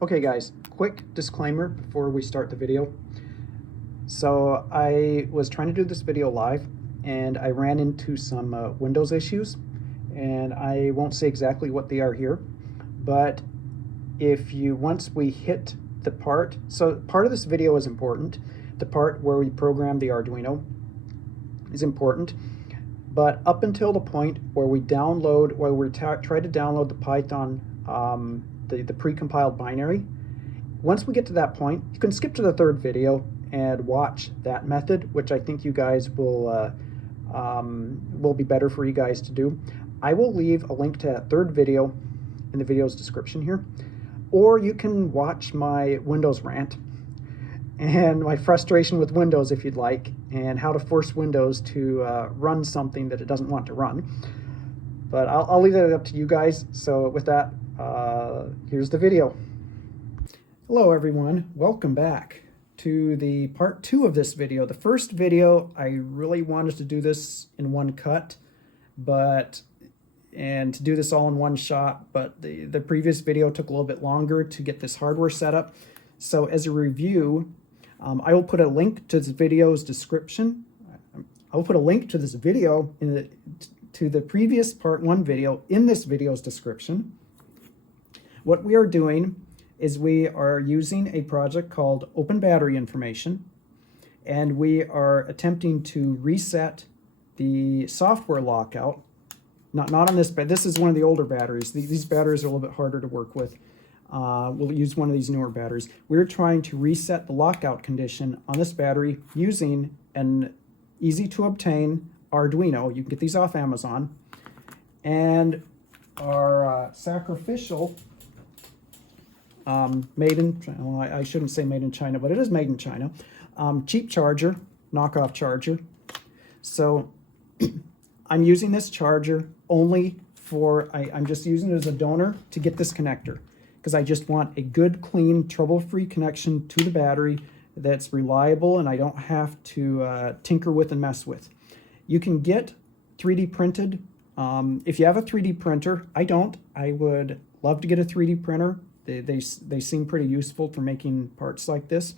Okay guys, quick disclaimer before we start the video. So I was trying to do this video live and I ran into some Windows issues, and I won't say exactly what they are here, but once we hit the part, so part of this video is important. The part where we program the Arduino is important, but up until the point where we try to download the Python, the pre-compiled binary. Once we get to that point, you can skip to the third video and watch that method, which I think you guys will be better for you guys to do. I will leave a link to that third video in the video's description here, or you can watch my Windows rant and my frustration with Windows if you'd like, and how to force Windows to run something that it doesn't want to run. But I'll leave that up to you guys. So with that, here's the video. Hello everyone, welcome back to the part 2 of this video. The first video, I really wanted to do this in one cut, and to do this all in one shot, but the previous video took a little bit longer to get this hardware set up. So as a review, I will put a link to this video's description. I will put a link to this video to the previous part 1 video in this video's description. What we are doing is we are using a project called Open Battery Information, and we are attempting to reset the software lockout. Not on this, but this is one of the older batteries. These batteries are a little bit harder to work with. We'll use one of these newer batteries. We're trying to reset the lockout condition on this battery using an easy to obtain Arduino. You can get these off Amazon. And our sacrificial, made in, well, I shouldn't say made in China, but it is made in China, cheap charger, knockoff charger. So I'm using this charger only for, I'm just using it as a donor to get this connector, because I just want a good, clean, trouble-free connection to the battery that's reliable and I don't have to tinker with and mess with. You can get 3D printed. If you have a 3D printer, I don't. I would love to get a 3D printer. They seem pretty useful for making parts like this.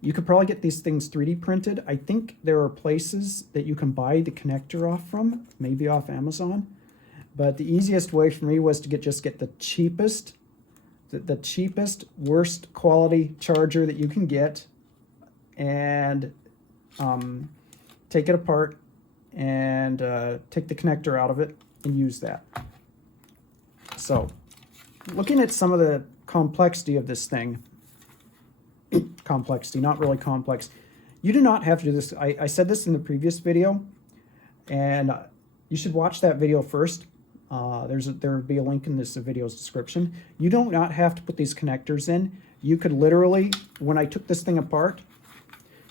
You could probably get these things 3D printed. I think there are places that you can buy the connector off from, maybe off Amazon. But the easiest way for me was to get the cheapest, the cheapest, worst quality charger that you can get, and take it apart and take the connector out of it and use that. So, looking at some of the complexity of this thing, complexity, not really complex. You do not have to do this. I said this in the previous video, and you should watch that video first. There will be a link in this video's description. You do not have to put these connectors in. You could literally, when I took this thing apart,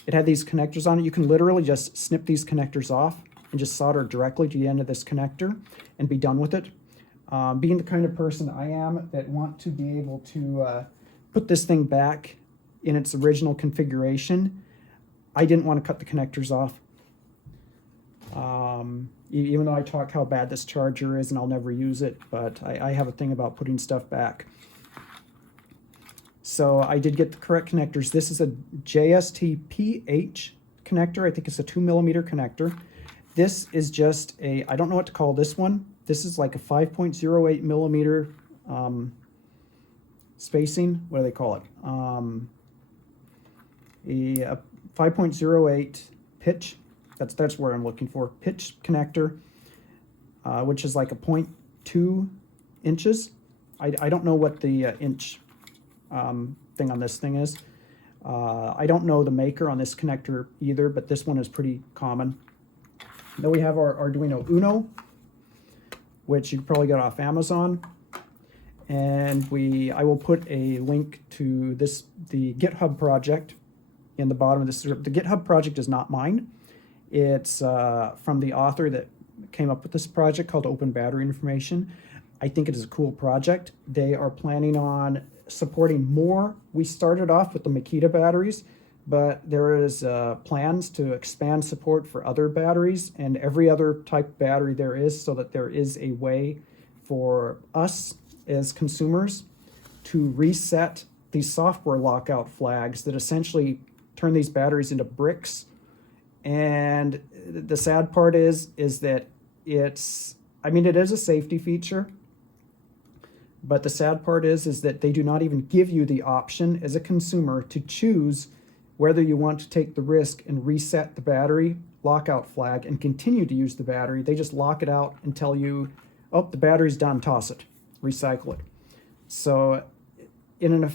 it had these connectors on it. You can literally just snip these connectors off and just solder directly to the end of this connector and be done with it. Being the kind of person I am that want to be able to put this thing back in its original configuration, I didn't want to cut the connectors off. Even though I talk how bad this charger is and I'll never use it, but I have a thing about putting stuff back. So I did get the correct connectors. This is a JST-PH connector. I think it's a 2mm connector. This is just a, I don't know what to call this one. This is like a 5.08mm spacing. What do they call it? A 5.08 pitch. That's where I'm looking for. Pitch connector, which is like a 0.2 inches. I don't know what the inch thing on this thing is. I don't know the maker on this connector either, but this one is pretty common. Then we have our Arduino Uno, which you can probably get off Amazon. And I will put a link to the GitHub project in the bottom of this. The GitHub project is not mine. It's from the author that came up with this project called Open Battery Information. I think it is a cool project. They are planning on supporting more. We started off with the Makita batteries, but there is plans to expand support for other batteries and every other type of battery there is, so that there is a way for us as consumers to reset these software lockout flags that essentially turn these batteries into bricks. And the sad part is that it's, I mean, it is a safety feature, but the sad part is that they do not even give you the option as a consumer to choose whether you want to take the risk and reset the battery lockout flag and continue to use the battery. They just lock it out and tell you, oh, the battery's done, toss it, recycle it. So in an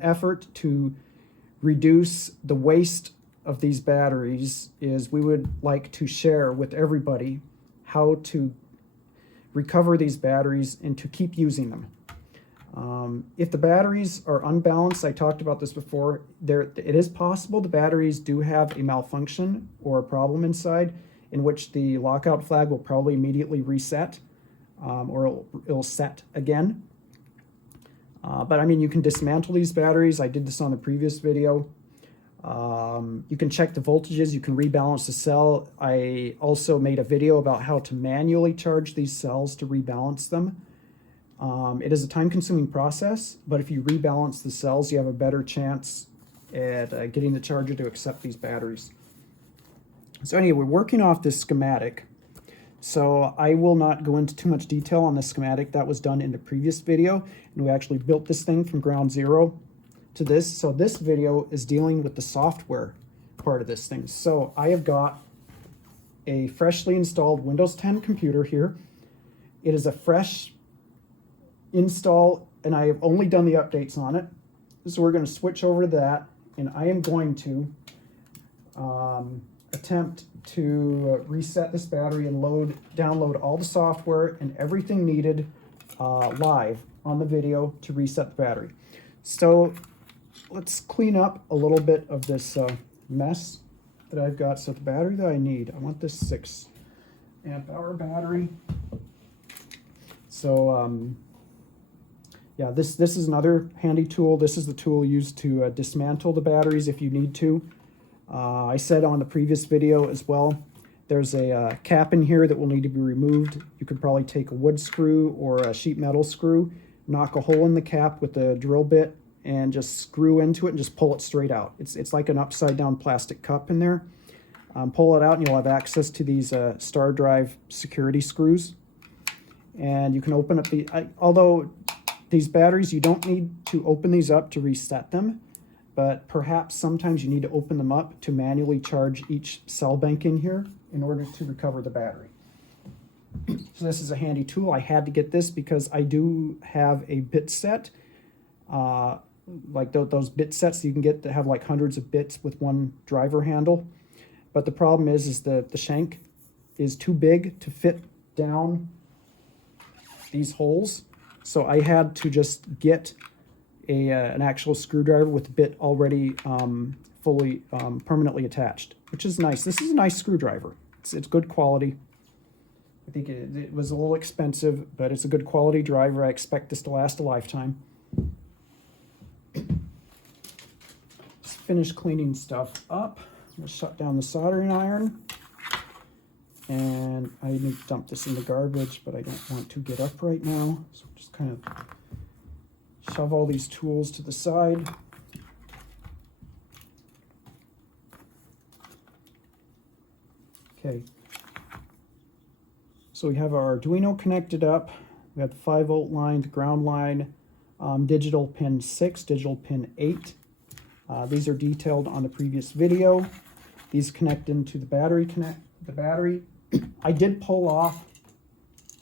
effort to reduce the waste of these batteries, is we would like to share with everybody how to recover these batteries and to keep using them. If the batteries are unbalanced, I talked about this before, it is possible the batteries do have a malfunction or a problem inside, in which the lockout flag will probably immediately reset, or it'll set again. But I mean, you can dismantle these batteries. I did this on the previous video. You can check the voltages, you can rebalance the cell. I also made a video about how to manually charge these cells to rebalance them. It is a time-consuming process, but if you rebalance the cells, you have a better chance at getting the charger to accept these batteries. So anyway, we're working off this schematic. So I will not go into too much detail on the schematic. That was done in the previous video, and we actually built this thing from ground zero to this. So this video is dealing with the software part of this thing. So I have got a freshly installed Windows 10 computer here. It is a fresh install, and I have only done the updates on it. So we're going to switch over to that, and I am going to attempt to reset this battery and download all the software and everything needed live on the video to reset the battery. So let's clean up a little bit of this mess that I've got. So the battery that I need, I want this 6 amp hour battery. So yeah, this is another handy tool. This is the tool used to dismantle the batteries if you need to. I said on the previous video as well, there's a cap in here that will need to be removed. You could probably take a wood screw or a sheet metal screw, knock a hole in the cap with a drill bit, and just screw into it and just pull it straight out. It's like an upside down plastic cup in there. Pull it out and you'll have access to these star drive security screws. And you can open up although these batteries, you don't need to open these up to reset them, but perhaps sometimes you need to open them up to manually charge each cell bank in here in order to recover the battery. So this is a handy tool. I had to get this because I do have a bit set, like those bit sets you can get that have like hundreds of bits with one driver handle. But the problem is the shank is too big to fit down these holes. So I had to just get an actual screwdriver with the bit already fully permanently attached, which is nice. This is a nice screwdriver. It's good quality. I think it was a little expensive, but it's a good quality driver. I expect this to last a lifetime. Just finished cleaning stuff up. I'm gonna shut down the soldering iron. And I need to dump this in the garbage, but I don't want to get up right now. So just kind of shove all these tools to the side. Okay. So we have our Arduino connected up. We have the 5-volt line, the ground line, digital pin 6, digital pin 8. These are detailed on the previous video. These connect into the battery. I did pull off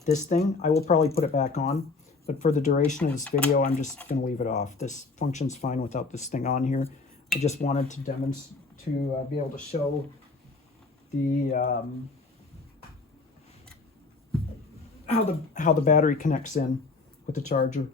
this thing. I will probably put it back on, but for the duration of this video, I'm just going to leave it off. This functions fine without this thing on here. I just wanted to demonstrate, to be able to show the how the battery connects in with the charger.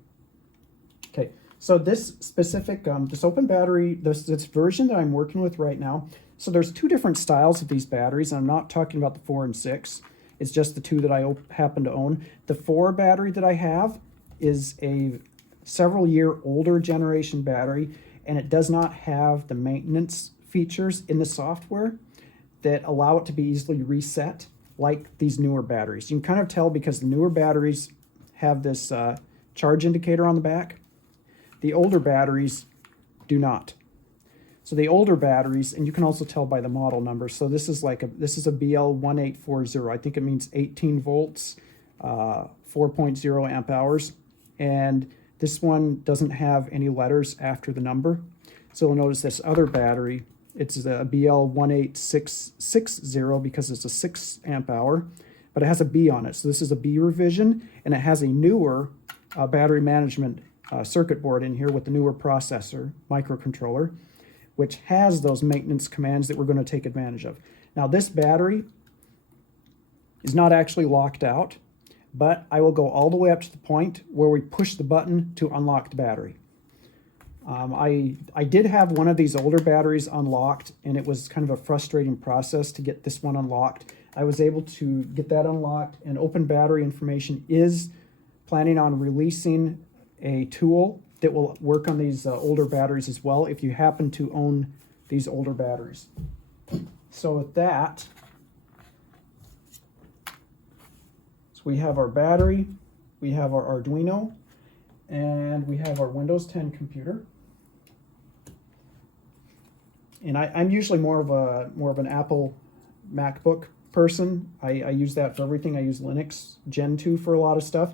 Okay, so this specific this open battery, this version that I'm working with right now. So there's two different styles of these batteries, and I'm not talking about the 4 and 6. It's just the 2 that I happen to own. The 4 battery that I have is a several year older generation battery, and it does not have the maintenance features in the software that allow it to be easily reset like these newer batteries. You can kind of tell because the newer batteries have this charge indicator on the back. The older batteries do not. So the older batteries, and you can also tell by the model number. So this is a BL1840. I think it means 18 volts, 4.0 amp hours. And this one doesn't have any letters after the number. So you'll notice this other battery, it's a BL18660 because it's a 6 amp hour, but it has a B on it. So this is a B revision, and it has a newer battery management circuit board in here with the newer processor, microcontroller, which has those maintenance commands that we're going to take advantage of. Now this battery is not actually locked out, but I will go all the way up to the point where we push the button to unlock the battery. I did have one of these older batteries unlocked, and it was kind of a frustrating process to get this one unlocked. I was able to get that unlocked, and Open Battery Information is planning on releasing a tool that will work on these older batteries as well if you happen to own these older batteries. So with that, we have our battery, we have our Arduino, and we have our Windows 10 computer. And I'm usually more of an Apple MacBook person. I use that for everything. I use Linux Gen 2 for a lot of stuff.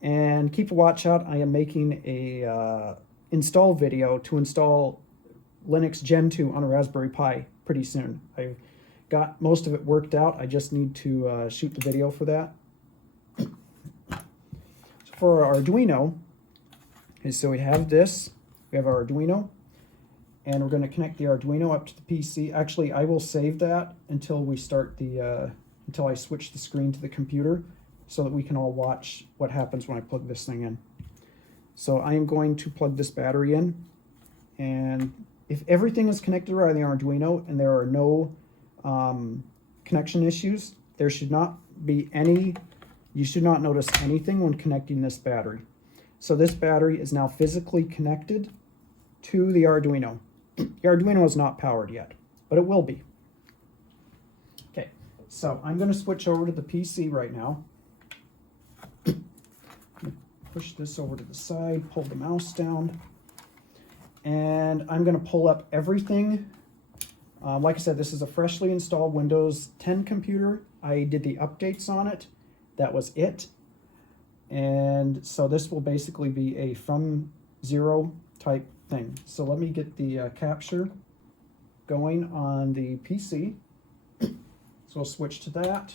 And keep a watch out. I am making a install video to install Linux Gen 2 on a Raspberry Pi pretty soon. I've got most of it worked out. I just need to shoot the video for that. For our Arduino, so we have this, we have our Arduino, and we're going to connect the Arduino up to the PC. Actually, I will save that until we start until I switch the screen to the computer so that we can all watch what happens when I plug this thing in. So I am going to plug this battery in, and if everything is connected right on the Arduino and there are no connection issues, there should not be any. You should not notice anything when connecting this battery. So this battery is now physically connected to the Arduino. The Arduino is not powered yet, but it will be. Okay, so I'm going to switch over to the PC right now. Push this over to the side, pull the mouse down, and I'm going to pull up everything. Like I said, this is a freshly installed Windows 10 computer. I did the updates on it. That was it. And so this will basically be a from zero type thing. So let me get the capture going on the PC. So we'll switch to that.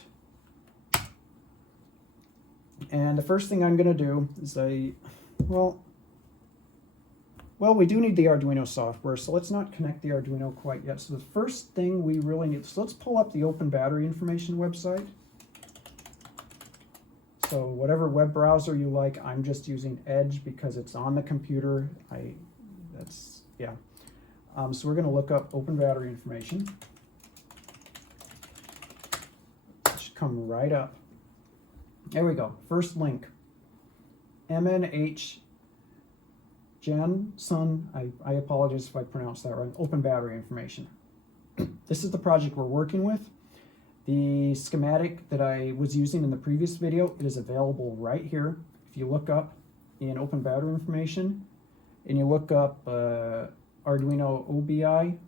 And the first thing I'm going to do is well, we do need the Arduino software, so let's not connect the Arduino quite yet. So the first thing we really need, so let's pull up the Open Battery Information website. So whatever web browser you like, I'm just using Edge because it's on the computer. So we're going to look up Open Battery Information. It should come right up. There we go. First link. MNH Jan Sun. I apologize if I pronounced that wrong. Open Battery Information. This is the project we're working with. The schematic that I was using in the previous video, it is available right here. If you look up in Open Battery Information and you look up Arduino OBI,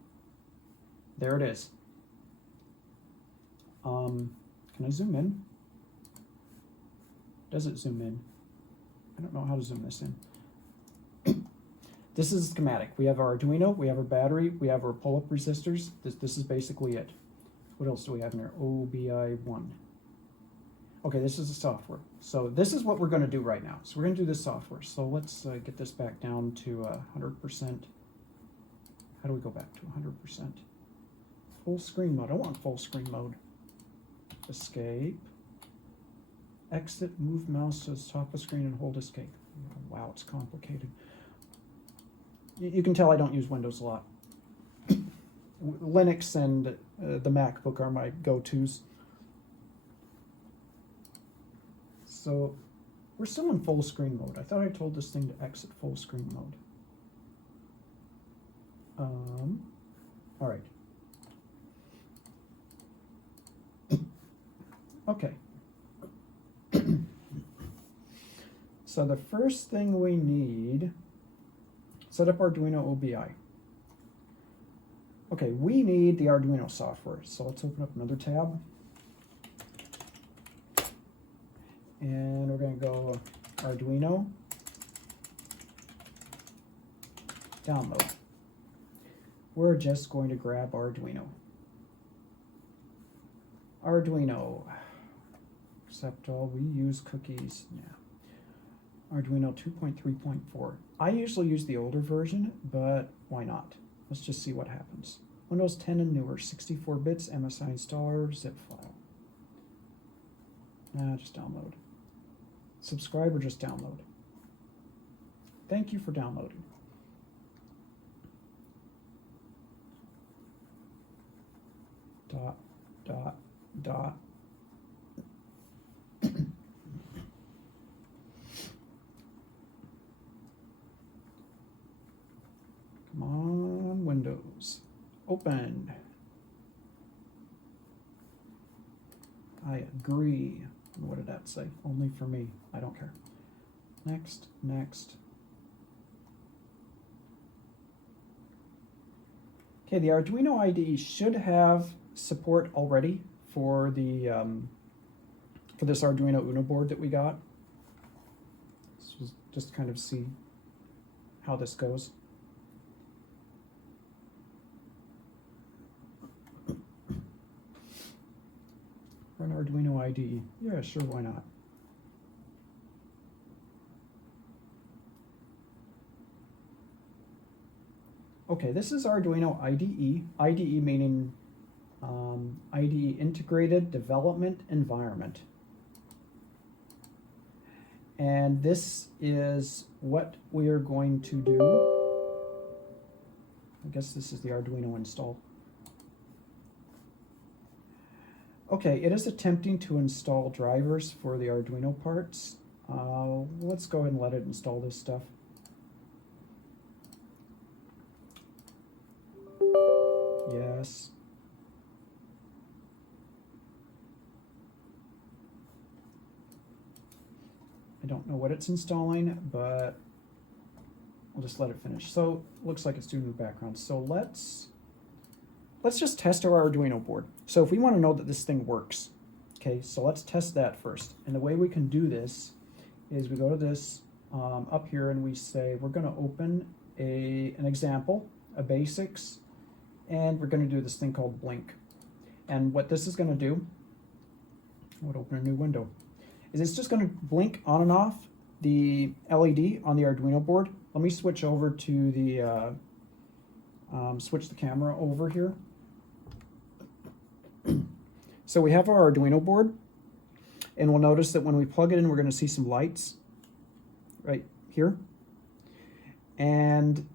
there it is. Can I zoom in? Does it zoom in? I don't know how to zoom this in. This is a schematic. We have our Arduino, we have our battery, we have our pull-up resistors. This is basically it. What else do we have in here? OBI1. Okay, this is the software. So this is what we're going to do right now. So we're going to do this software. So let's get this back down to 100%. How do we go back to 100%? Full screen mode. I want full screen mode. Escape. Exit, move mouse to the top of the screen and hold escape. Wow, it's complicated. You can tell I don't use Windows a lot. Linux and the MacBook are my go-tos. So we're still in full screen mode. I thought I told this thing to exit full screen mode. All right. Okay. So the first thing we need, set up Arduino OBI. Okay, we need the Arduino software. So let's open up another tab. And we're going to go Arduino, download. We're just going to grab Arduino. Arduino, accept all, we use cookies, yeah. Arduino 2.3.4. I usually use the older version, but why not? Let's just see what happens. Windows 10 and newer, 64 bits, MSI installer, zip file. Nah, just download. Subscribe or just download. Thank you for downloading. Dot, dot, dot. Come on, Windows. Open. I agree. What did that say? Only for me. I don't care. Next, next. Okay, the Arduino IDE should have support already for the for this Arduino Uno board that we got. So just kind of see how this goes. Run Arduino IDE. Yeah, sure, why not? Okay, this is Arduino IDE. IDE meaning IDE Integrated Development Environment. And this is what we are going to do. I guess this is the Arduino install. Okay, it is attempting to install drivers for the Arduino parts. Let's go ahead and let it install this stuff. Yes. I don't know what it's installing, but I'll just let it finish. So looks like it's doing in the background. So let's just test our Arduino board. So if we want to know that this thing works, okay, so let's test that first. And the way we can do this is we go to this up here and we say we're going to open an example, a basics, and we're going to do this thing called blink. And what this is going to do, I would open a new window, is it's just going to blink on and off the LED on the Arduino board. Let me switch over to the, switch the camera over here. So we have our Arduino board, and we'll notice that when we plug it in, we're going to see some lights right here. And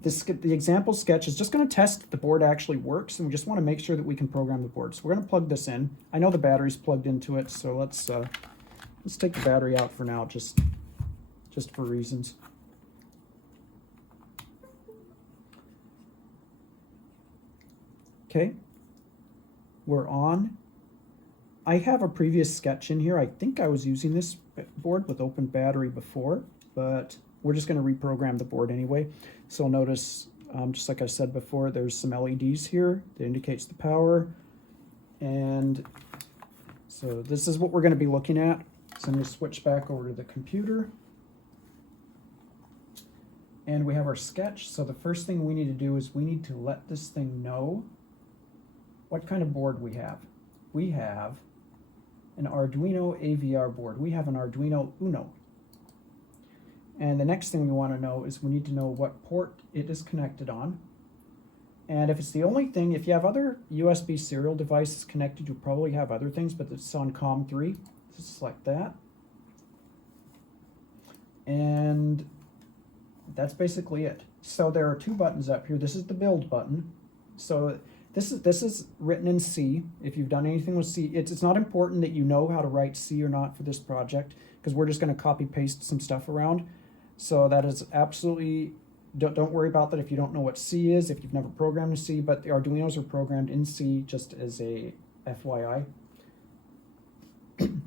the example sketch is just going to test that the board actually works, and we just want to make sure that we can program the board. So we're going to plug this in. I know the battery's plugged into it, so let's take the battery out for now, just for reasons. Okay, we're on. I have a previous sketch in here. I think I was using this board with open battery before, but we're just going to reprogram the board anyway. So notice, just like I said before, there's some LEDs here that indicates the power. And so this is what we're going to be looking at. So I'm going to switch back over to the computer. And we have our sketch. So the first thing we need to do is we need to let this thing know what kind of board we have. We have an Arduino AVR board. We have an Arduino Uno. And the next thing we want to know is we need to know what port it is connected on. And if it's the only thing, if you have other USB serial devices connected, you probably have other things, but it's on COM3. Just select that. And that's basically it. So there are two buttons up here. This is the build button. So this is written in C. If you've done anything with C, it's not important that you know how to write C or not for this project, because we're just going to copy paste some stuff around. So that is absolutely, don't worry about that if you don't know what C is, if you've never programmed in C, but the Arduinos are programmed in C, just as a FYI.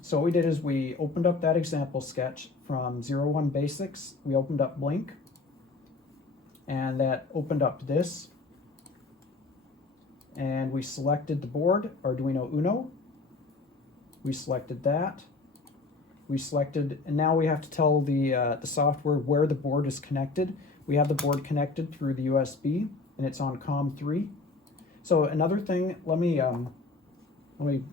So what we did is we opened up that example sketch from 01 Basics, we opened up Blink, and that opened up this. And we selected the board, Arduino Uno. We selected that. We selected, and now we have to tell the software where the board is connected. We have the board connected through the USB, and it's on COM3. So another thing, let me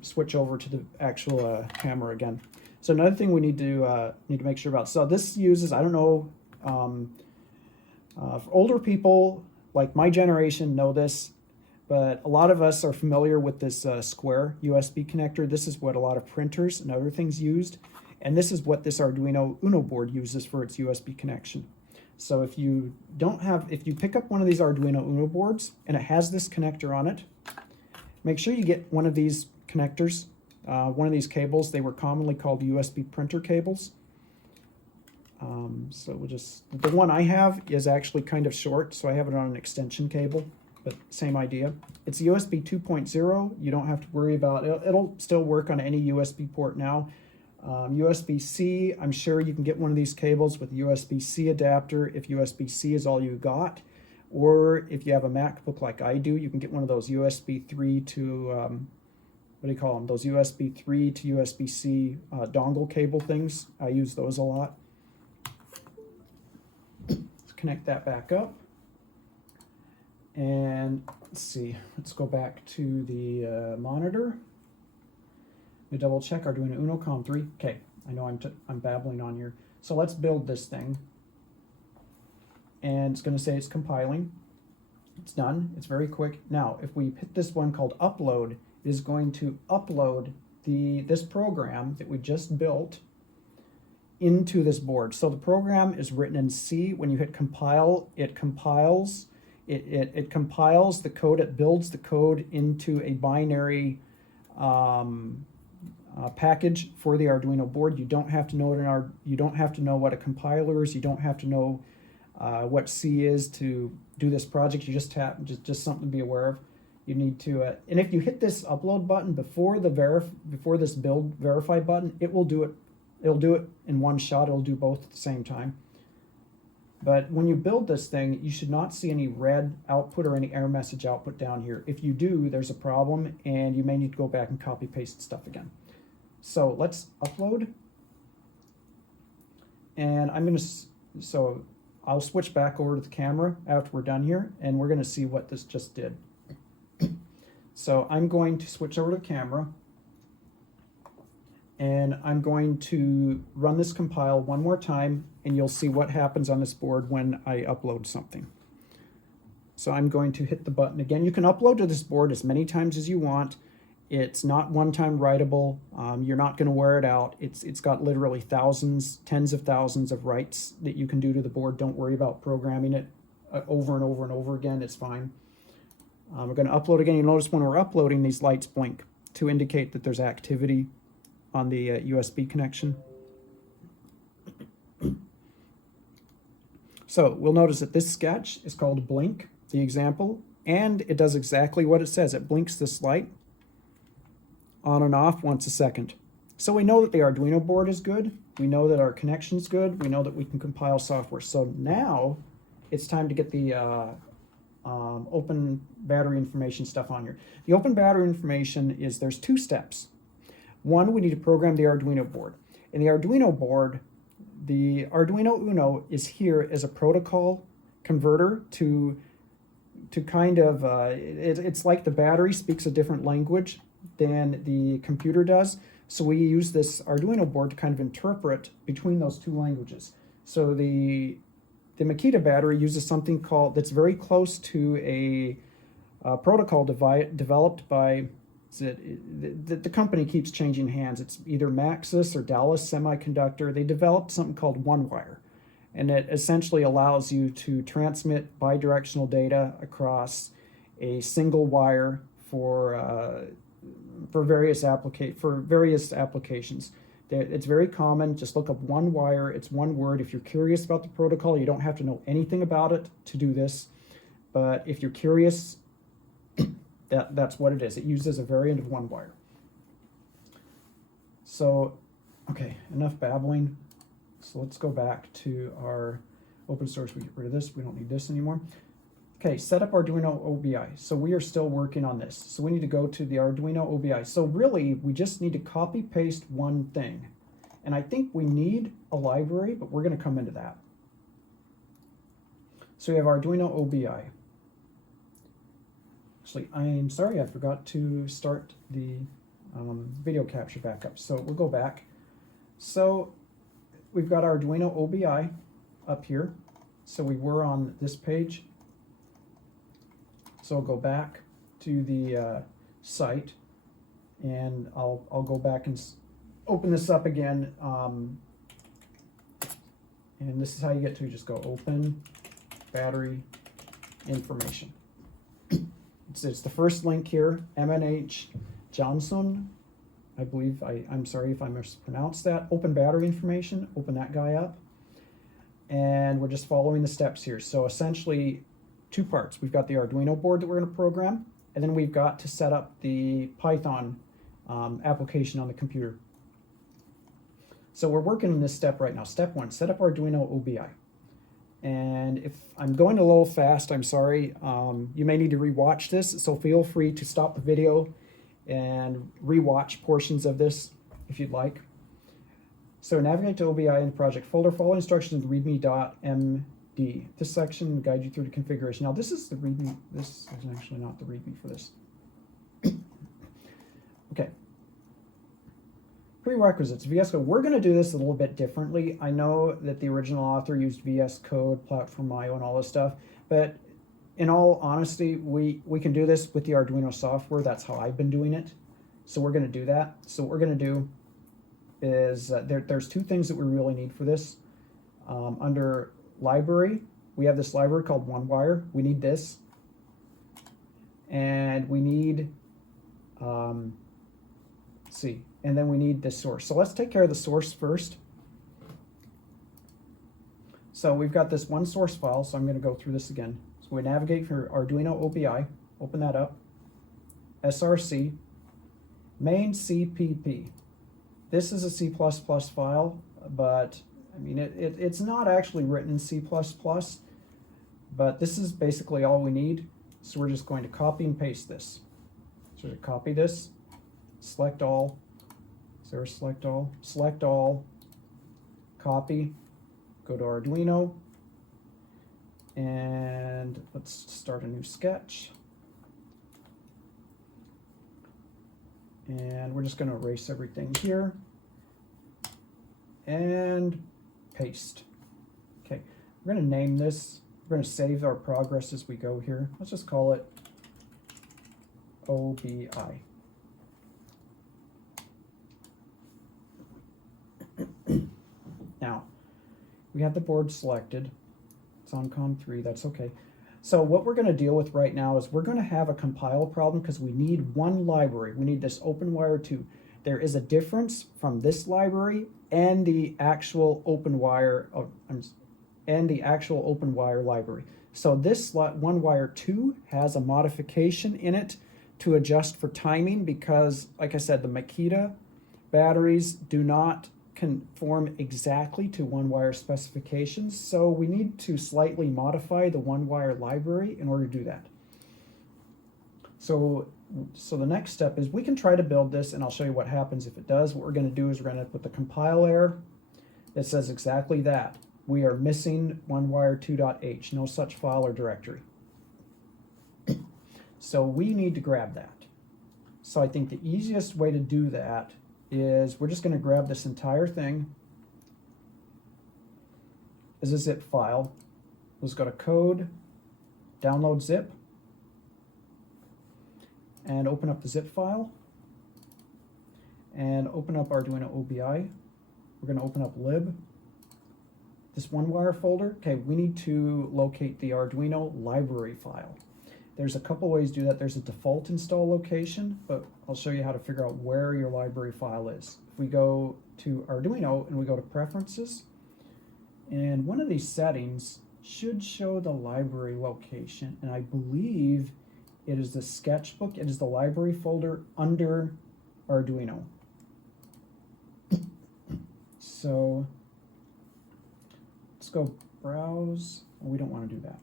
switch over to the actual camera again. So another thing we need to make sure about. So this uses, I don't know, for older people like my generation know this, but a lot of us are familiar with this square USB connector. This is what a lot of printers and other things used. And this is what this Arduino Uno board uses for its USB connection. So if you pick up one of these Arduino Uno boards and it has this connector on it, make sure you get one of these connectors, one of these cables. They were commonly called USB printer cables. So we'll just, the one I have is actually kind of short, so I have it on an extension cable, but same idea. It's USB 2.0. You don't have to worry about it. It'll still work on any USB port now. USB-C, I'm sure you can get one of these cables with a USB-C adapter if USB-C is all you got. Or if you have a MacBook like I do, you can get one of those USB 3 to, what do you call them? Those USB 3 to USB-C dongle cable things. I use those a lot. Let's connect that back up. And let's see, let's go back to the monitor. We double check Arduino Uno COM3. Okay, I know I'm babbling on here. So let's build this thing. And it's going to say it's compiling. It's done. It's very quick. Now, if we hit this one called upload, it is going to upload this program that we just built into this board. So the program is written in C. When you hit compile, it compiles. It compiles the code. It builds the code into a binary package for the Arduino board. You don't have to know you don't have to know what a compiler is. You don't have to know what C is to do this project. You just just something to be aware of. You need to, and if you hit this upload button before this build verify button, it will do it. It'll do it in one shot. It'll do both at the same time. But when you build this thing, you should not see any red output or any error message output down here. If you do, there's a problem, and you may need to go back and copy paste stuff again. So let's upload, and so I'll switch back over to the camera after we're done here, and we're going to see what this just did. So I'm going to switch over to the camera, and I'm going to run this compile one more time, and you'll see what happens on this board when I upload something. So I'm going to hit the button again. You can upload to this board as many times as you want. It's not one-time writable. You're not going to wear it out. It's got literally thousands, tens of thousands of writes that you can do to the board. Don't worry about programming it over and over and over again. It's fine. We're going to upload again. You notice when we're uploading, these lights blink to indicate that there's activity on the USB connection. So we'll notice that this sketch is called Blink, the example, and it does exactly what it says. It blinks this light on and off once a second. So we know that the Arduino board is good. We know that our connection's good. We know that we can compile software. So now it's time to get the open battery information stuff on here. The open battery information is, there's two steps. One, we need to program the Arduino board. In the Arduino board, the Arduino Uno is here as a protocol converter to kind of, it's like the battery speaks a different language than the computer does. So we use this Arduino board to kind of interpret between those two languages. So the Makita battery uses something called, that's very close to a protocol developed by, the company keeps changing hands. It's either Maxis or Dallas Semiconductor. They developed something called OneWire, and it essentially allows you to transmit bidirectional data across a single wire for various applications. It's very common. Just look up OneWire. It's one word. If you're curious about the protocol, you don't have to know anything about it to do this. But if you're curious, that's what it is. It uses a variant of OneWire. So, okay, enough babbling. So let's go back to our open source. We get rid of this. We don't need this anymore. Okay, set up Arduino OBI. So we are still working on this. So we need to go to the Arduino OBI. So really, we just need to copy paste one thing. And I think we need a library, but we're going to come into that. So we have Arduino OBI. Actually, I'm sorry, I forgot to start the video capture back up. So we'll go back. So we've got Arduino OBI up here. So we were on this page. So I'll go back to the site, and I'll go back and open this up again. And this is how you get to just go open battery information. It's the first link here, MNH Johnson. I believe, I'm sorry if I mispronounced that. Open battery information, open that guy up. And we're just following the steps here. So essentially, two parts. We've got the Arduino board that we're going to program, and then we've got to set up the Python application on the computer. So we're working on this step right now. Step one, set up Arduino OBI. And if I'm going a little fast, I'm sorry. You may need to rewatch this, so feel free to stop the video and rewatch portions of this if you'd like. So navigate to OBI in the project folder, follow instructions in readme.md. This section will guide you through the configuration. Now this is the readme, this is actually not the readme for this. Okay. Prerequisites, VS Code. We're going to do this a little bit differently. I know that the original author used VS Code, Platform IO, and all this stuff, but in all honesty, we can do this with the Arduino software. That's how I've been doing it. So we're going to do that. So what we're going to do is there's two things that we really need for this. Under library, we have this library called OneWire. We need this. And we need, let's see, and then we need the source. So let's take care of the source first. So we've got this one source file, so I'm going to go through this again. So we navigate for Arduino OBI, open that up, src, main CPP. This is a C++ file, but I mean, it's not actually written in C++, but this is basically all we need. So we're just going to copy and paste this. So to copy this, select all, is there a select all, copy, go to Arduino, and let's start a new sketch. And we're just going to erase everything here and paste. Okay, we're going to name this. We're going to save our progress as we go here. Let's just call it OBI. Now, we have the board selected. It's on COM3, that's okay. So what we're going to deal with right now is we're going to have a compile problem because we need one library. We need this OpenWire 2. There is a difference from this library and the actual OpenWire library. So this OneWire 2 has a modification in it to adjust for timing because, like I said, the Makita batteries do not conform exactly to OneWire specifications, so we need to slightly modify the OneWire library in order to do that. So the next step is we can try to build this, and I'll show you what happens if it does. What we're going to do is we're going to put the compile error that says exactly that. We are missing OneWire2.h, no such file or directory. So we need to grab that. So I think the easiest way to do that is we're just going to grab this entire thing as a zip file. Let's go to code, download zip, and open up the zip file, and open up Arduino OBI. We're going to open up lib, this OneWire folder. Okay, we need to locate the Arduino library file. There's a couple ways to do that. There's a default install location, but I'll show you how to figure out where your library file is. If we go to Arduino and we go to Preferences, and one of these settings should show the library location, and I believe it is the sketchbook. It is the library folder under Arduino. So Let's go browse. Well, we don't want to do that.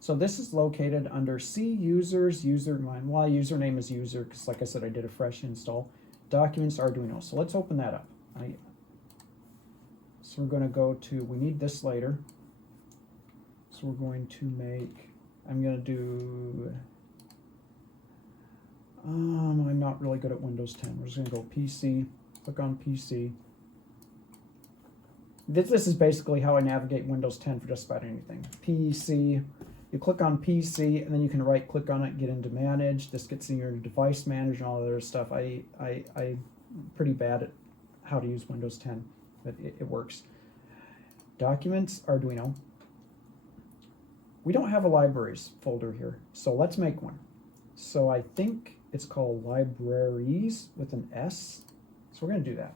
So this is located under C users, user mine. Well, username is user because, like I said, I did a fresh install. Documents Arduino. So let's open that up. So we're going to go to, we need this later. So we're going to make, I'm going to do, I'm not really good at Windows 10. We're just going to go PC, click on PC. This is basically how I navigate Windows 10 for just about anything. PC, you click on PC, and then you can right click on it, get into manage. This gets in your device manager and all that other stuff. I'm pretty bad at how to use Windows 10, but it works. Documents, Arduino. We don't have a libraries folder here, so let's make one. So I think it's called libraries with an S. So we're going to do that.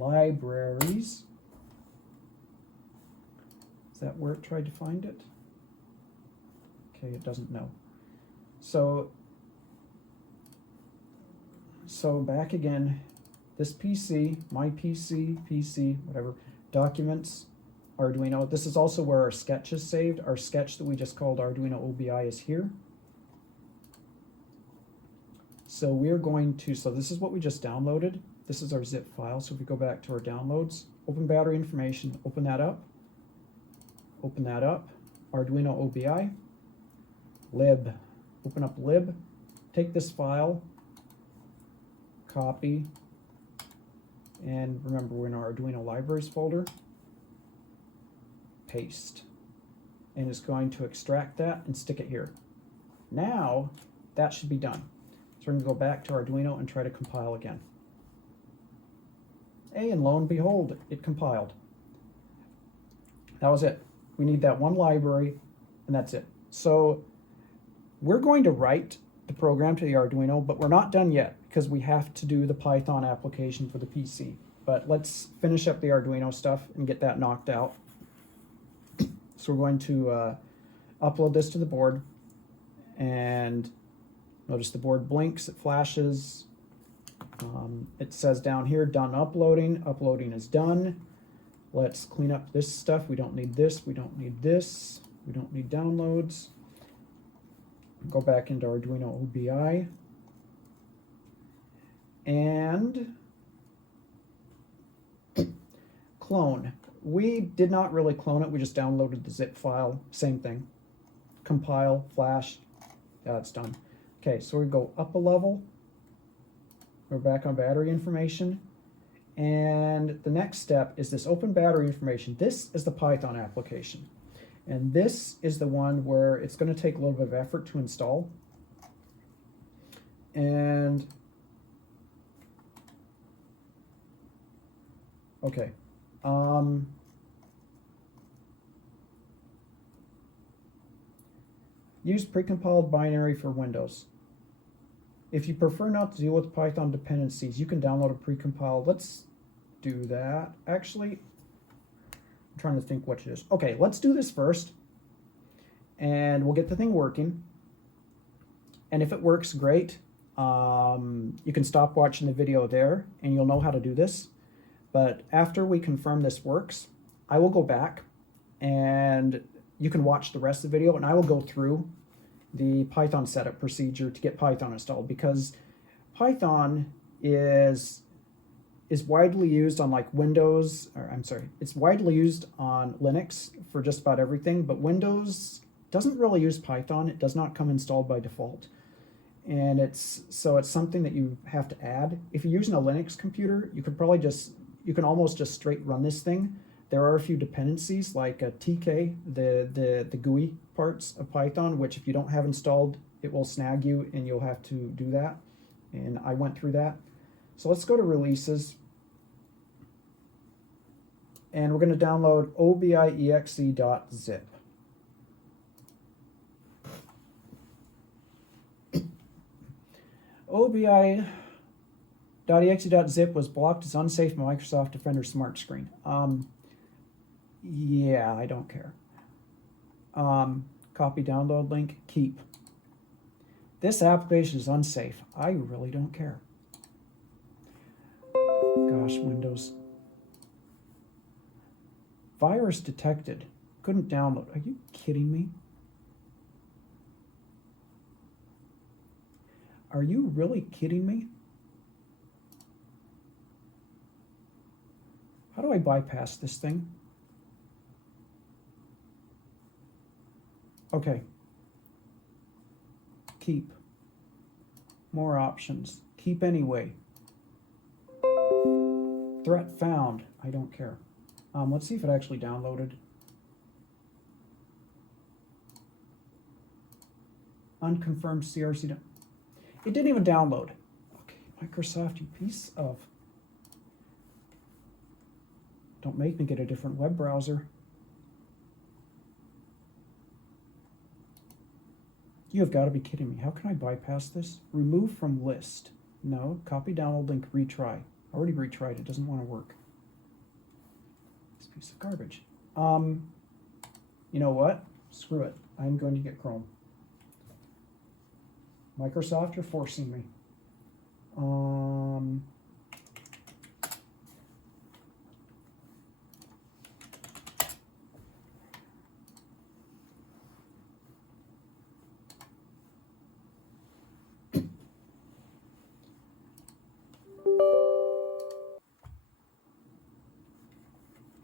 Libraries. Is that where it tried to find it? Okay, it doesn't know. So back again, this PC, my PC, whatever, documents, Arduino. This is also where our sketch is saved. Our sketch that we just called Arduino OBI is here. So we're going to, so this is what we just downloaded. This is our zip file. So if we go back to our downloads, open battery information, open that up, Arduino OBI, lib, open up lib, take this file, copy, and remember we're in our Arduino libraries folder, paste, and it's going to extract that and stick it here. Now that should be done. So we're going to go back to Arduino and try to compile again. Hey, and lo and behold, it compiled. That was it. We need that one library, and that's it. So we're going to write the program to the Arduino, but we're not done yet because we have to do the Python application for the PC. But let's finish up the Arduino stuff and get that knocked out. So we're going to upload this to the board, and notice the board blinks, it flashes. It says down here, done uploading. Uploading is done. Let's clean up this stuff. We don't need this. We don't need this. We don't need downloads. Go back into Arduino OBI. And clone. We did not really clone it. We just downloaded the zip file. Same thing. Compile, flash. Yeah, it's done. Okay, so we go up a level. We're back on battery information. And the next step is this open battery information. This is the Python application. And this is the one where it's going to take a little bit of effort to install. And okay. Use precompiled binary for Windows. If you prefer not to deal with Python dependencies, you can download a precompiled. Let's do that. Actually, I'm trying to think what it is. Okay, let's do this first, and we'll get the thing working. And if it works, great. You can stop watching the video there, and you'll know how to do this. But after we confirm this works, I will go back, and you can watch the rest of the video, and I will go through the Python setup procedure to get Python installed, because Python is widely used on like Windows, or I'm sorry, it's widely used on Linux for just about everything, but Windows doesn't really use Python. It does not come installed by default. And it's something that you have to add. If you're using a Linux computer, you can almost just straight run this thing. There are a few dependencies like TK, the GUI parts of Python, which if you don't have installed, it will snag you and you'll have to do that. And I went through that. So let's go to releases. And we're going to download obiexe.zip. obi.exe.zip was blocked as unsafe by Microsoft Defender Smart Screen. Yeah, I don't care. Copy download link, keep. This application is unsafe. I really don't care. Gosh, Windows. Virus detected. Couldn't download. Are you kidding me? Are you really kidding me? How do I bypass this thing? Okay. Keep. More options. Keep anyway. Threat found. I don't care. Let's see if it actually downloaded. Unconfirmed CRC. It didn't even download. Okay, Microsoft, you piece of... Don't make me get a different web browser. You have got to be kidding me. How can I bypass this? Remove from list. No. Copy download link, retry. I already retried. It doesn't want to work. This piece of garbage. You know what? Screw it. I'm going to get Chrome. Microsoft, you're forcing me.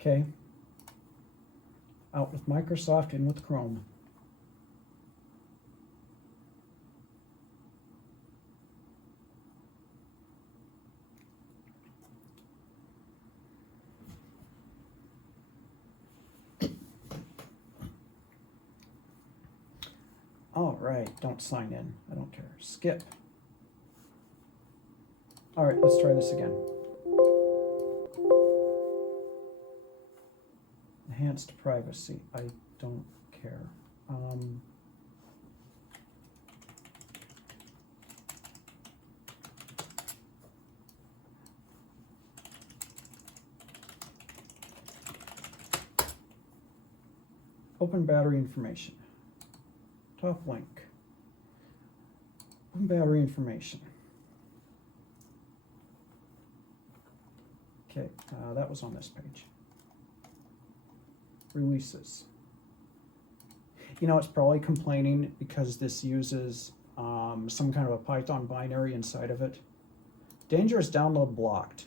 Okay. Out with Microsoft, in with Chrome. All right, don't sign in. I don't care. Skip. All right, let's try this again. Enhanced privacy. I don't care. Open battery information. Top link. Open battery information. Okay, that was on this page. Releases. You know, it's probably complaining because this uses some kind of a Python binary inside of it. Dangerous download blocked.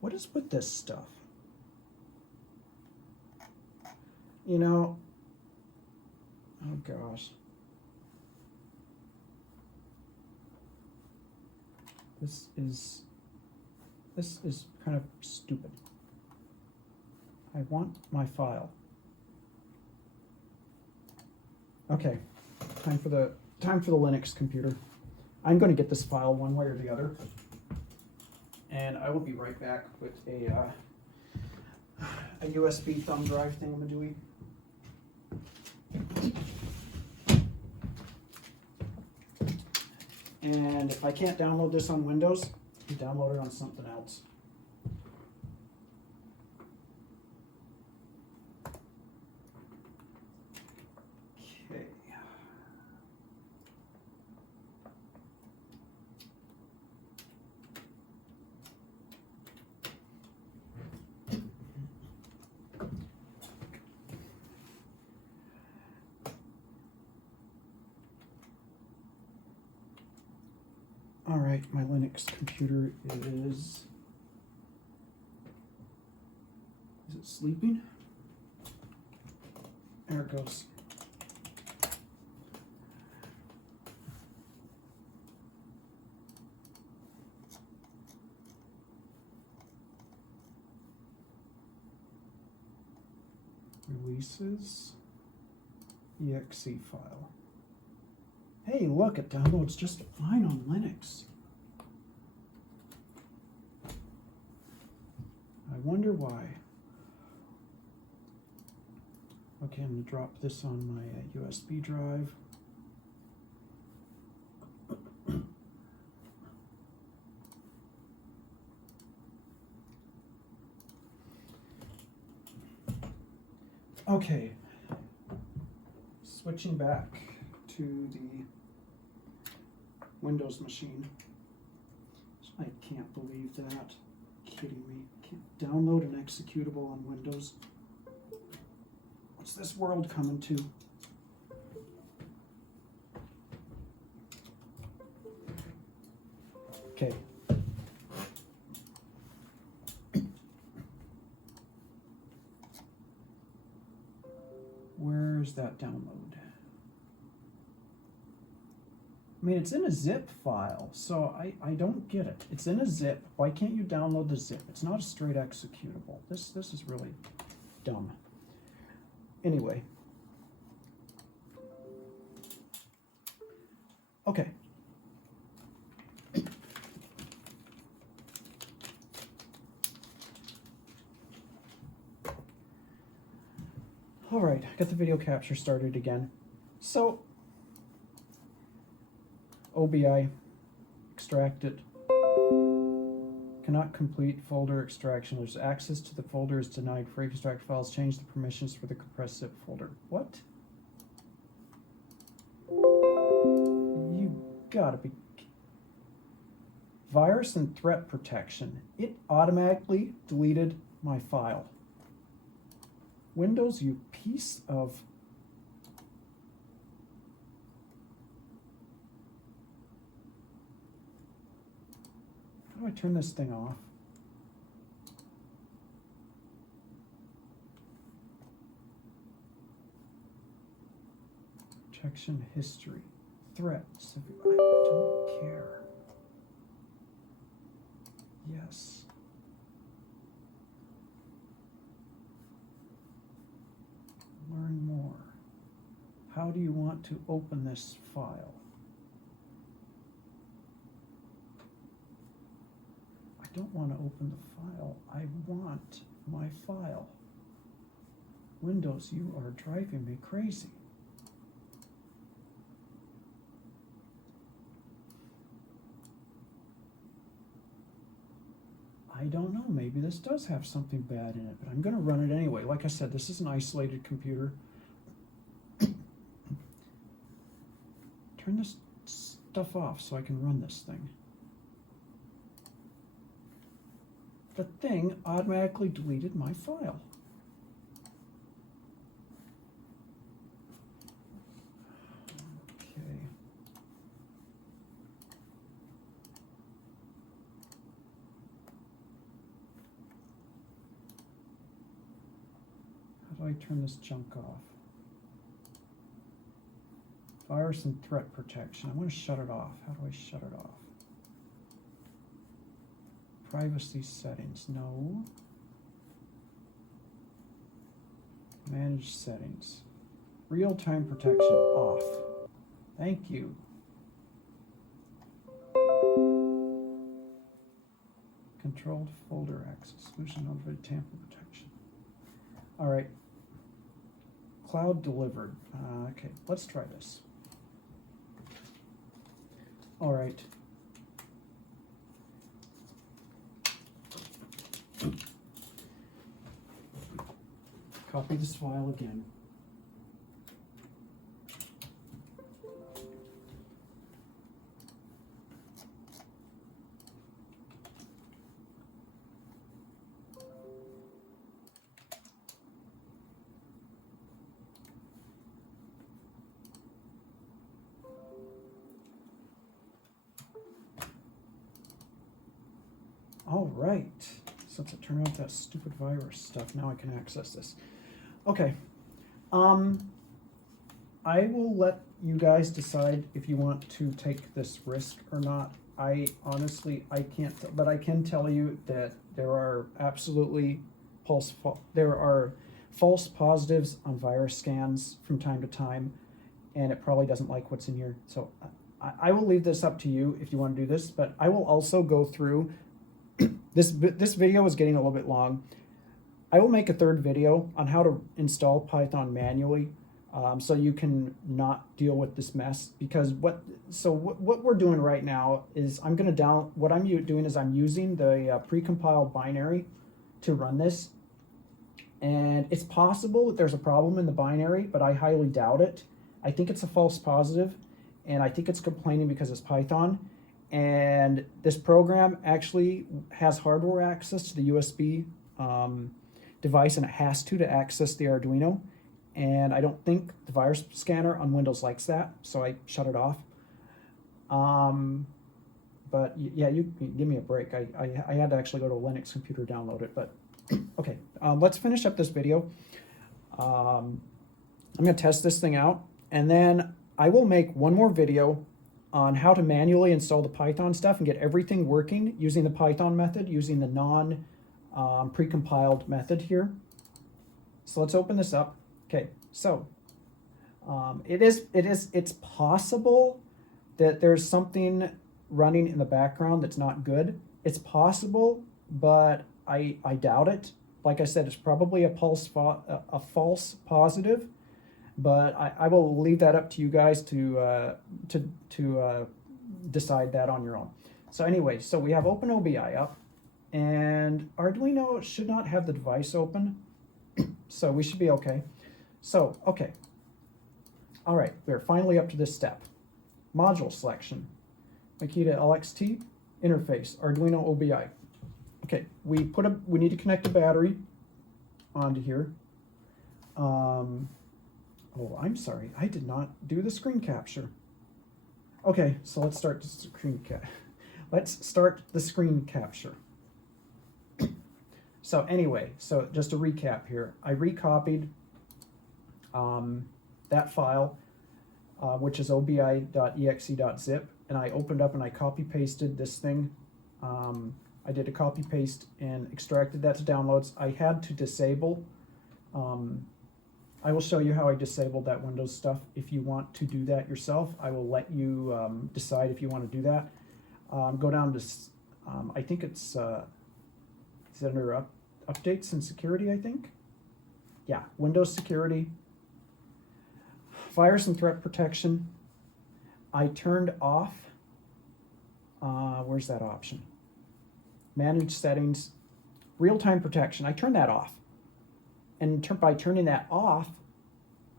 What is with this stuff? You know, oh gosh. This is kind of stupid. I want my file. Okay, time for the Linux computer. I'm going to get this file one way or the other, and I will be right back with a USB thumb drive thingamadooey. And if I can't download this on Windows, you download it on something else. Okay. All right, my Linux computer is it sleeping? There it goes. Releases, exe file. Hey, look, it downloads just fine on Linux. I wonder why. Okay, I'm going to drop this on my USB drive. Okay, switching back to the Windows machine. I can't believe that. Kidding me. Can't download an executable on Windows. What's this world coming to? Okay. Where's that download? I mean, it's in a zip file, so I don't get it. It's in a zip. Why can't you download the zip? It's not a straight executable. This is really dumb. Anyway. Okay. All right, got the video capture started again. So, OBI, extract it. Cannot complete folder extraction. There's access to the folder is denied for extract files. Change the permissions for the compressed zip folder. What? You gotta be. Virus and threat protection. It automatically deleted my file. Windows, you piece of. How do I turn this thing off? Protection history. Threats. I don't care. Yes. Learn more. How do you want to open this file? I don't want to open the file. I want my file. Windows, you are driving me crazy. I don't know, maybe this does have something bad in it, but I'm going to run it anyway. Like I said, this is an isolated computer. Turn this stuff off so I can run this thing. The thing automatically deleted my file. Okay. How do I turn this junk off? Virus and threat protection. I want to shut it off. How do I shut it off? Privacy settings. No. Manage settings. Real-time protection. Off. Thank you. Controlled folder access. Solution notified tamper protection. All right. Cloud delivered. Okay, let's try this. All right. Copy this file again. All right, since it turned out that stupid virus stuff, now I can access this. Okay, I will let you guys decide if you want to take this risk or not. I honestly, I can't, but I can tell you that there are absolutely false positives on virus scans from time to time, and it probably doesn't like what's in here. So I will leave this up to you if you want to do this, but I will also go through. This video is getting a little bit long. I will make a third video on how to install Python manually, so you can not deal with this mess. Because what we're doing right now is I'm using the precompiled binary to run this, and it's possible that there's a problem in the binary, but I highly doubt it. I think it's a false positive, and I think it's complaining because it's Python. And this program actually has hardware access to the USB device, and it has to access the Arduino. And I don't think the virus scanner on Windows likes that, so I shut it off. But yeah, you give me a break. I had to actually go to a Linux computer to download it, but okay. Let's finish up this video. I'm going to test this thing out, and then I will make one more video on how to manually install the Python stuff and get everything working using the Python method, using the non-precompiled method here. So let's open this up. Okay, so it's possible that there's something running in the background that's not good. It's possible, but I doubt it. Like I said, it's probably a false positive, but I will leave that up to you guys to decide that on your own. So anyway, so we have OpenOBI up, and Arduino should not have the device open, so we should be okay. So, okay. All right, we're finally up to this step. Module selection. Makita LXT, interface, Arduino OBI. Okay, we need to connect a battery onto here. Oh, I'm sorry, I did not do the screen capture. Okay, so let's start the screen capture. So anyway, so just to recap here, I recopied that file, which is obi.exe.zip, and I opened up and I copy pasted this thing. I did a copy paste and extracted that to downloads. I had to disable. I will show you how I disabled that Windows stuff. If you want to do that yourself, I will let you decide if you want to do that. Go down to, I think it's under updates and security, I think. Yeah, Windows security, virus and threat protection. I turned off, where's that option? Manage settings, real-time protection. I turned that off. And by turning that off,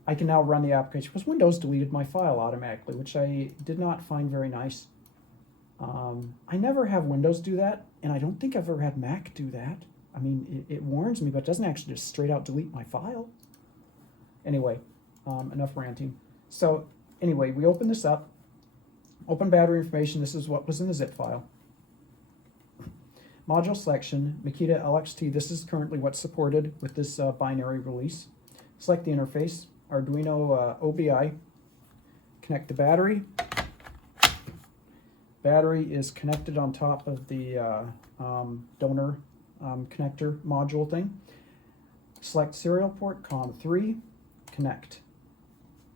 I can now run the application, because Windows deleted my file automatically, which I did not find very nice. I never have Windows do that, and I don't think I've ever had Mac do that. I mean, it warns me, but it doesn't actually just straight out delete my file. Anyway, enough ranting. So anyway, we open this up, open battery information. This is what was in the zip file. Module selection, Makita LXT. This is currently what's supported with this binary release. Select the interface, Arduino OBI. Connect the battery. Battery is connected on top of the donor connector module thing. Select serial port, COM3, connect.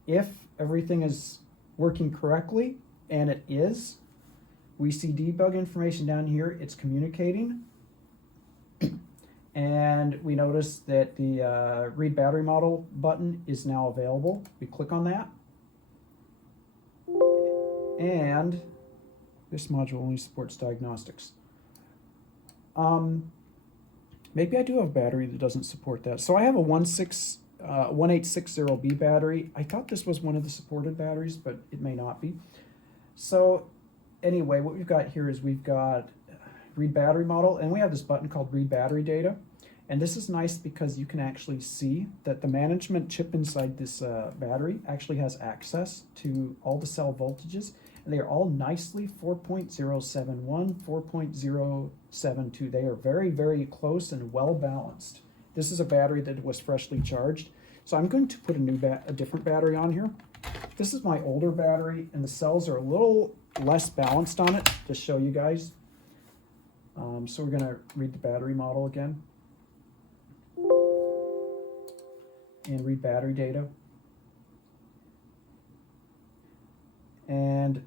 If everything is working correctly, and it is, we see debug information down here. It's communicating. And we notice that the read battery model button is now available. We click on that. And this module only supports diagnostics. Maybe I do have a battery that doesn't support that. So I have a 1860B battery. I thought this was one of the supported batteries, but it may not be. So anyway, what we've got here is we've got read battery model, and we have this button called read battery data. And this is nice because you can actually see that the management chip inside this battery actually has access to all the cell voltages, and they are all nicely 4.071, 4.072. They are very, very close and well balanced. This is a battery that was freshly charged. So I'm going to put a different battery on here. This is my older battery, and the cells are a little less balanced on it to show you guys. So we're going to read the battery model again and read battery data. And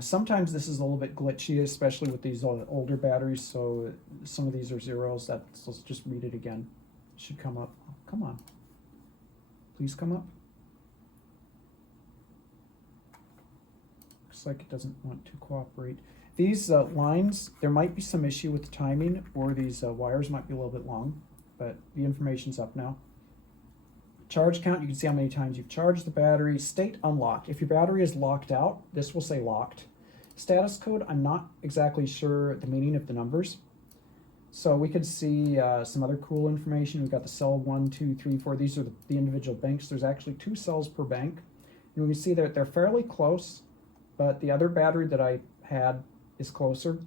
sometimes this is a little bit glitchy, especially with these older batteries. So some of these are zeros. Let's just read it again. It should come up. Oh, come on. Please come up. Looks like it doesn't want to cooperate. These lines, there might be some issue with the timing, or these wires might be a little bit long, but the information's up now. charge count, you can see how many times you've charged the battery. State unlocked. If your battery is locked out, this will say locked. Status code, I'm not exactly sure the meaning of the numbers. So we could see some other cool information. We've got the cell 1, 2, 3, 4. These are the individual banks. There's actually 2 cells per bank. And we see that they're fairly close, but the other battery that I had is closer.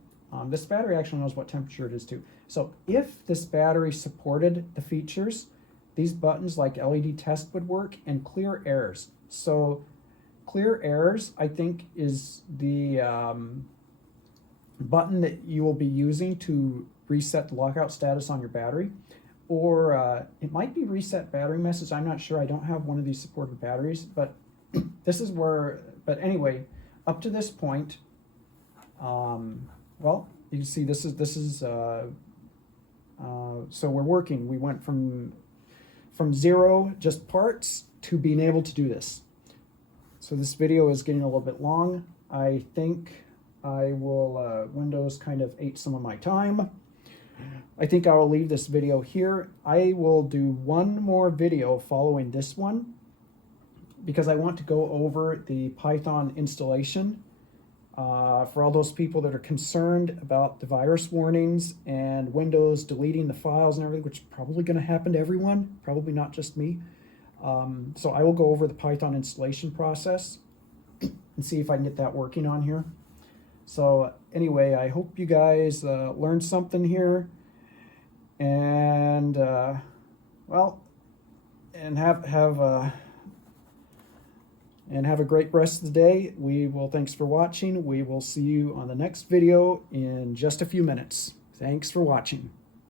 This battery actually knows what temperature it is too. So if this battery supported the features, these buttons like LED test would work, and clear errors. So clear errors, I think, is the button that you will be using to reset the lockout status on your battery. Or it might be reset battery message. I'm not sure. I don't have one of these supported batteries, but this is where, but anyway, up to this point, well, you can see this is so we're working. We went from 0, just parts, to being able to do this. So this video is getting a little bit long. I think I will, Windows kind of ate some of my time. I think I will leave this video here. I will do one more video following this one because I want to go over the Python installation for all those people that are concerned about the virus warnings and Windows deleting the files and everything, which is probably going to happen to everyone, probably not just me. So I will go over the Python installation process and see if I can get that working on here. So anyway, I hope you guys learned something here, and well, and have a great rest of the day. Thanks for watching. We will see you on the next video in just a few minutes. Thanks for watching.